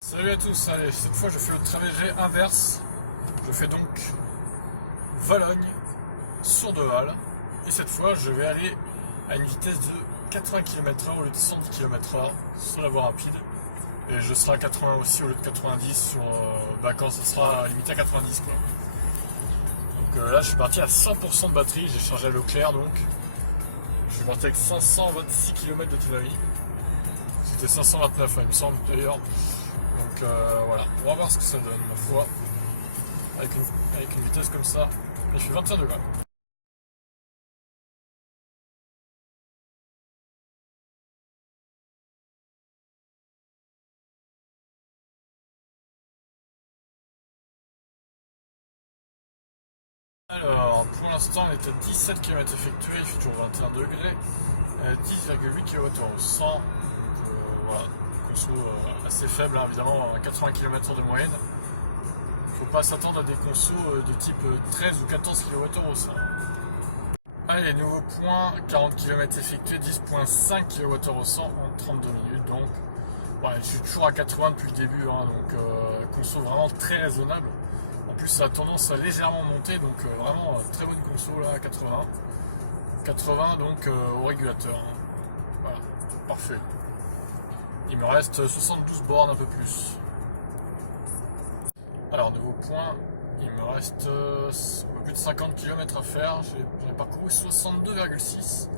Salut à tous, allez, cette fois je fais le trajet inverse. Je fais donc Valogne sur De Waal. Et cette fois je vais aller à une vitesse de 80 km/h au lieu de 110 km/h sur la voie rapide. Et je serai à 80 aussi au lieu de 90 sur quand ça sera limité à 90 quoi. Donc là je suis parti à 100% de batterie, j'ai chargé à Leclerc donc. Je suis parti avec 526 km d'autonomie. C'était 529 il me semble d'ailleurs. Donc voilà, on va voir ce que ça donne, ma foi, avec une vitesse comme ça. Et je fais 21 degrés. Alors, pour l'instant, on est à 17 km effectués, il fait toujours 21 degrés, 10,8 kWh au 100. Voilà, conso assez faible, hein, évidemment, 80 km de moyenne. Il ne faut pas s'attendre à des consos de type 13 ou 14 kWh au 100. Allez, nouveau point, 40 km effectués, 10,5 kWh au 100 en 32 minutes. Donc, ouais, je suis toujours à 80 depuis le début, hein, donc conso vraiment très raisonnable. En plus, ça a tendance à légèrement monter, donc vraiment très bonne conso là à 80. 80 donc au régulateur. Hein. Voilà, parfait. Il me reste 72 bornes, un peu plus. Alors, nouveau point, il me reste un peu plus de 50 km à faire. J'en ai parcouru 62,6.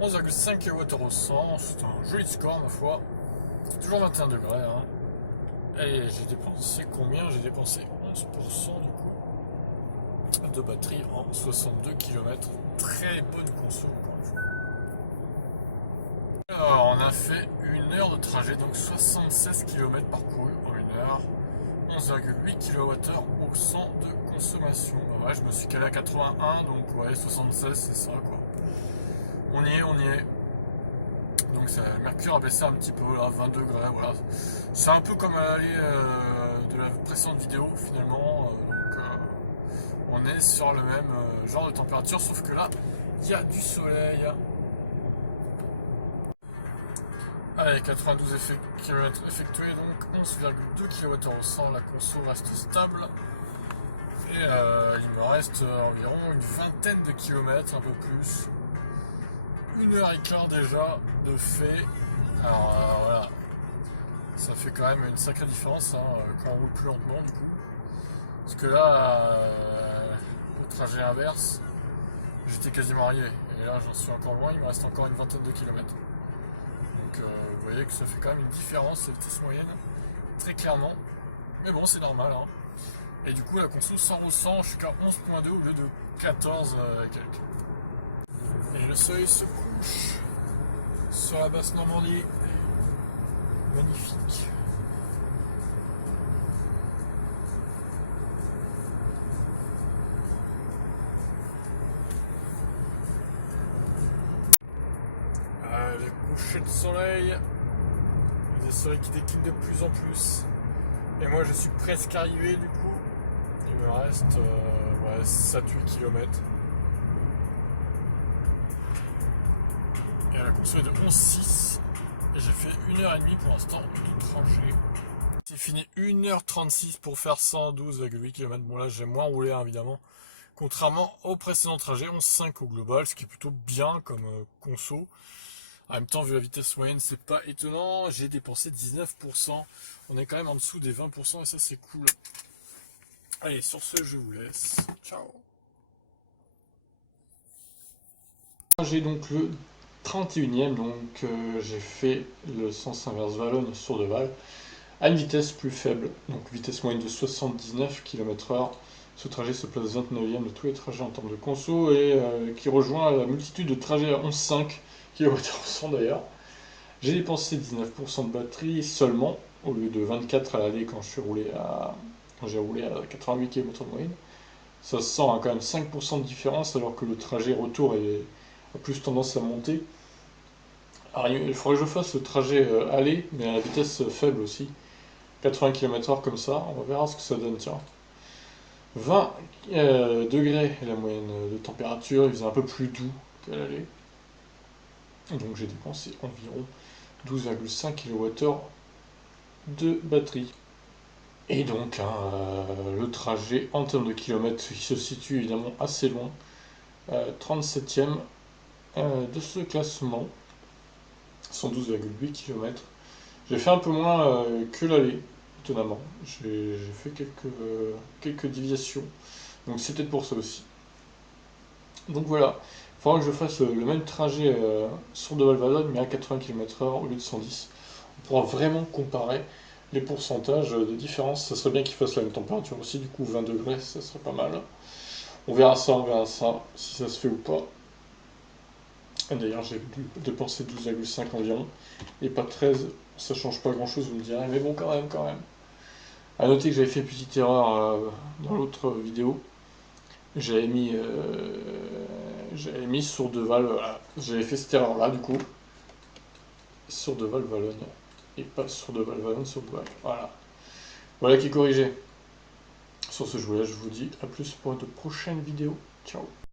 11,5 kWh au 100. C'est un joli score, ma foi. C'est toujours 21 degrés. Hein. Et j'ai dépensé combien? J'ai dépensé 11% du coup de batterie en 62 km. Très bonne conso. Alors, on a fait 1 heure de trajet, donc 76 km parcourus en 1 heure. 11,8 kWh au 100 de consommation. Bah ouais, je me suis calé à 81, donc ouais, 76 c'est ça quoi. On y est, on y est. Donc le mercure a baissé un petit peu, là, 20 degrés, voilà. C'est un peu comme à l'aller de la précédente vidéo finalement. On est sur le même genre de température, sauf que là, il y a du soleil. Allez, 92 km effectués, donc 11,2 kWh au 100, la conso reste stable. Et il me reste environ une vingtaine de kilomètres, un peu plus. 1 heure et quart déjà de fait. Alors voilà, ça fait quand même une sacrée différence hein, quand on roule plus lentement du coup. Parce que là, au trajet inverse, j'étais quasiment arrivé. Et là j'en suis encore loin, il me reste encore une vingtaine de kilomètres. Donc vous voyez que ça fait quand même une différence, la vitesse moyenne, très clairement. Mais bon, c'est normal. Hein. Et du coup, la conso 100 au 100, je suis qu'à 11,2 au lieu de 14 et quelques. Et le soleil se couche sur la basse Normandie. Magnifique. Les couchers de soleil. Des soleils qui déclinent de plus en plus. Et moi, je suis presque arrivé du coup. Il me reste 7-8 km. Et la conso est de 11,6. Et j'ai fait 1 heure et demie pour l'instant de trajet. C'est fini 1 h 36 pour faire 112,8 km. Bon là j'ai moins roulé hein, évidemment. Contrairement au précédent trajet, 11,5 au global, ce qui est plutôt bien comme conso. En même temps, vu la vitesse moyenne, c'est pas étonnant. J'ai dépensé 19%. On est quand même en dessous des 20% et ça c'est cool. Allez, sur ce, je vous laisse. Ciao. J'ai donc le 31e, donc j'ai fait le sens inverse Valogne sur De Waal à une vitesse plus faible, donc vitesse moyenne de 79 km/h. Ce trajet se place 29e de tous les trajets en termes de conso et qui rejoint la multitude de trajets à 11,5 kWh d'ailleurs. J'ai dépensé 19% de batterie seulement, au lieu de 24 à l'aller quand j'ai roulé à 88 km de moyenne. Ça se sent hein, quand même 5% de différence alors que le trajet retour a plus tendance à monter. Alors, il faudrait que je fasse le trajet aller, mais à la vitesse faible aussi. 80 km/h comme ça, on verra ce que ça donne. Tiens. 20 degrés la moyenne de température, il faisait un peu plus doux qu'à l'aller. Donc j'ai dépensé environ 12,5 kWh de batterie. Et donc, hein, le trajet en termes de kilomètres, il se situe évidemment assez loin. 37e de ce classement, 112,8 km. J'ai fait un peu moins que l'aller, étonnamment. J'ai fait quelques déviations, donc c'est peut-être pour ça aussi. Donc voilà, il faudra que je fasse le même trajet sur de Val-Valonne, mais à 80 km/h au lieu de 110. On pourra vraiment comparer les pourcentages de différence. Ça serait bien qu'ils fassent la même température aussi, du coup 20 degrés, ça serait pas mal. On verra ça, si ça se fait ou pas. D'ailleurs, j'ai dû dépenser 12,5 environ, et pas 13. Ça change pas grand-chose, vous me direz, mais bon, quand même. A noter que j'avais fait une petite erreur dans l'autre vidéo. J'avais mis Sourdeval, voilà. J'avais fait cette erreur-là, du coup. Sourdeval-Valognes. Et pas Sourdeval-Valognes, Sourdeval. Voilà. Voilà qui est corrigé. Sur ce, je vous dis à plus pour de prochaines vidéos. Ciao.